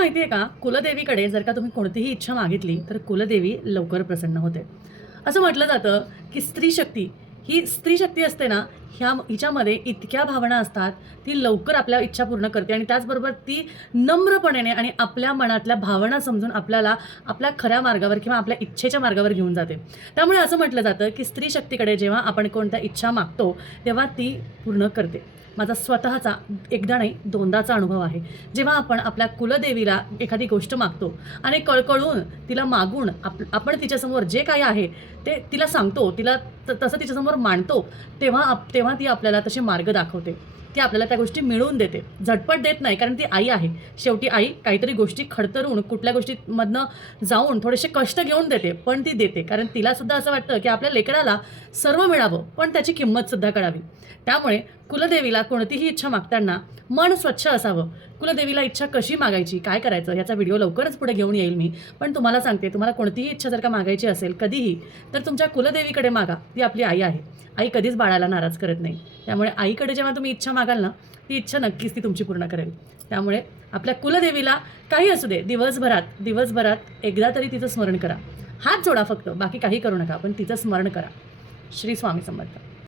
माहिती आहे का कुलदेवीकडे जर का तुम्ही कोणतीही इच्छा मागितली तर कुलदेवी लवकर प्रसन्न होते. असं म्हटलं जातं की स्त्री शक्ती ही स्त्री शक्ती असते ना ह्या हिच्यामध्ये इतक्या भावना असतात ती लवकर आपल्या इच्छा पूर्ण करते आणि त्याचबरोबर ती नम्रपणेने आणि आपल्या मनातल्या भावना समजून आपल्याला आपल्या खऱ्या मार्गावर किंवा आपल्या इच्छेच्या मार्गावर घेऊन जाते. त्यामुळे असं म्हटलं जातं की स्त्री शक्तीकडे जेव्हा आपण कोणत्या इच्छा मागतो तेव्हा ती पूर्ण करते. माझा स्वतःचा एकदा नाही दोनदाचा अनुभव आहे. जेव्हा आपण आपल्या कुलदेवीला एखादी गोष्ट मागतो आणि कळकळून तिला मागून आप आपण तिच्यासमोर जे काही आहे ते तिला सांगतो तिला तसं तिच्यासमोर मांडतो तेव्हा आप तेव्हा ती आपल्याला तसे मार्ग दाखवते. ती आपल्याला त्या गोष्टी मिळवून देते. झटपट देत नाही कारण ती आई आहे. शेवटी आई काहीतरी गोष्टी खडतरून कुठल्या गोष्टीमधनं जाऊन थोडेसे कष्ट घेऊन देते पण ती देते. कारण तिला सुद्धा असं वाटतं की आपल्या लेकराला सर्व मिळावं पण त्याची किंमतसुद्धा कळावी. त्यामुळे कुलदेवीला कोणतीही इच्छा मागताना मन स्वच्छ असावं. कुलदेवीला इच्छा कशी मागायची? काय करायचं? याचा व्हिडिओ लवकरच पुढे घेऊन येईल मी. पण तुम्हाला सांगते तुम्हाला कोणतीही इच्छा जर का मागायची असेल कधीही तर तुमच्या कुलदेवीकडे मागा. ती आपली आई आहे. आई कधीच बाळाला नाराज करत नाही. त्यामुळे आईकडे जेव्हा तुम्ही इच्छा मागाल ना ती इच्छा नक्कीच ती तुमची पूर्ण करेल. त्यामुळे आपल्या कुलदेवीला काही असू दे दिवसभरात दिवसभरात एकदा तरी तिचं स्मरण करा. हात जोडा फक्त बाकी काही करू नका पण तिचं स्मरण करा. श्री स्वामी समर्थ.